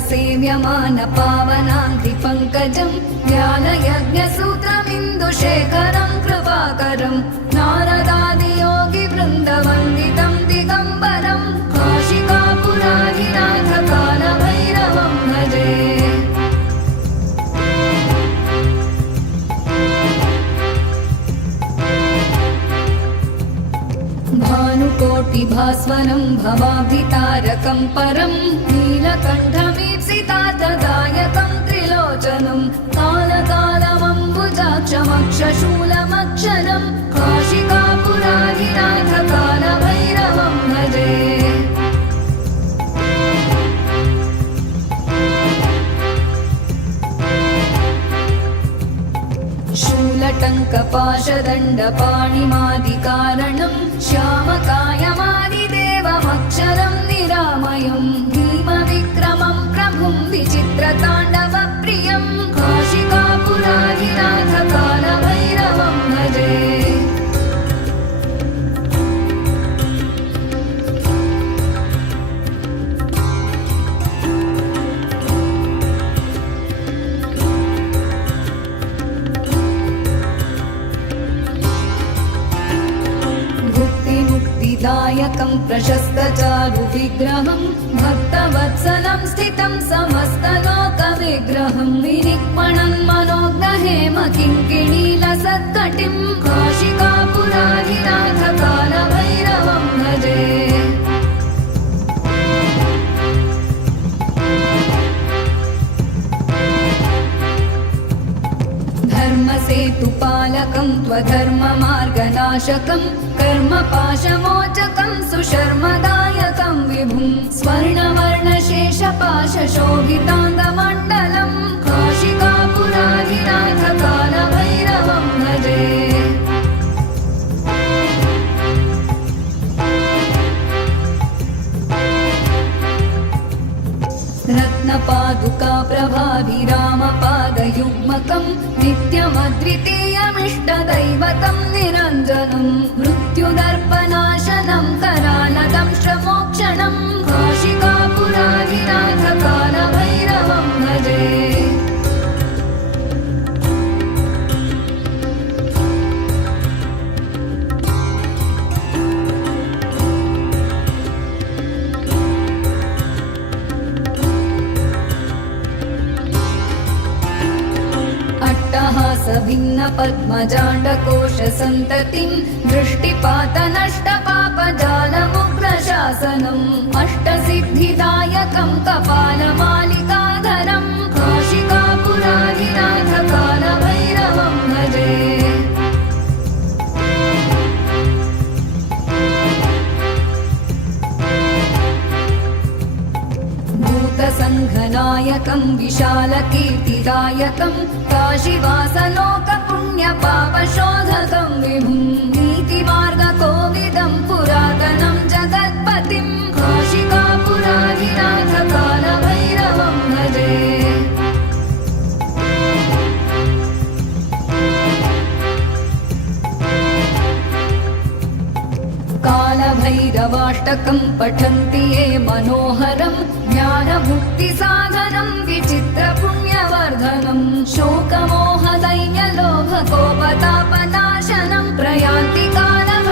सेव्यमान पावनाङ्घ्रि पङ्कजं ज्ञानयज्ञसूत्रमिन्दुशेखरं कृपाकरं नारदादियोगिवृन्दवन्दितं दिगम्बरं काशिकापुराधिनाथ कालभैरवं भजे। भानुकोटिभास्वरं भवाब्धितारकं परं नीलकण्ठमीप्सितार्थदायकं त्रिलोचनं कालकालमम्बुजाक्षमक्षशूलमक्षरं काशिकापुराधिनाथ कालभैरवं भजे। शूलटङ्कपाशदण्डपाणिमादिकारणं श्यामकायमादिदेवमक्षरं निरामयं भीमविक्रमं प्रभुं विचित्रताण्डवप्रियं काशिकापुराधिनाथ कालभैरवं भजे। दायकं प्रशस्तचारुविग्रहं भक्तवत्सलं स्थितं समस्तलोकविग्रहं विनिक्मणं मनोज्ञहेम किङ्किणीलसत्कटिं काशिकापुराधिनाथ कालभैरवं भजे। धर्मसेतुपालकं त्वधर्ममार्गनाशकं कर्मपाशमोचकं सुशर्मदायकं विभुं स्वर्णवर्णशेषपाशशोभिताङ्गमण्डलं काशिकापुराधिनाथ कालभैरवं भजे। रत्नपादुकाप्रभाभिरामपादयुग्मकं नित्यमद्वितीयमिष्टदैवतं निरञ्जनं मृत्युदर्पनाशनं करालदंष्ट्रमोक्षणं काशिकापुराधिनाथ कालभैरवं भजे। भिन्नपद्मजाण्डकोशसन्ततिं दृष्टिपातनष्टपापजालमुग्रशासनम् अष्टसिद्धिदायकं कपालमालिकाधरं काशिकापुराधिनाथ कालभैरवं भजे। भूतसङ्घनायकं विशालकीर्तिदायकं काशीवासलोकपुण्यपापशोधकं विभुं नीतिमार्गकोविदं पुरातनं जगत्पतिं काशिकापुराधिनाथ कालभैरवं भजे। कालभैरवाष्टकं पठन्ति ये मनोहरं ज्ञानमुक्तिसाधनं विचित्रपुण्यवर्धनं शोकमोहदैन्यलोभकोपतापनाशनं प्रयान्ति कालभैरवं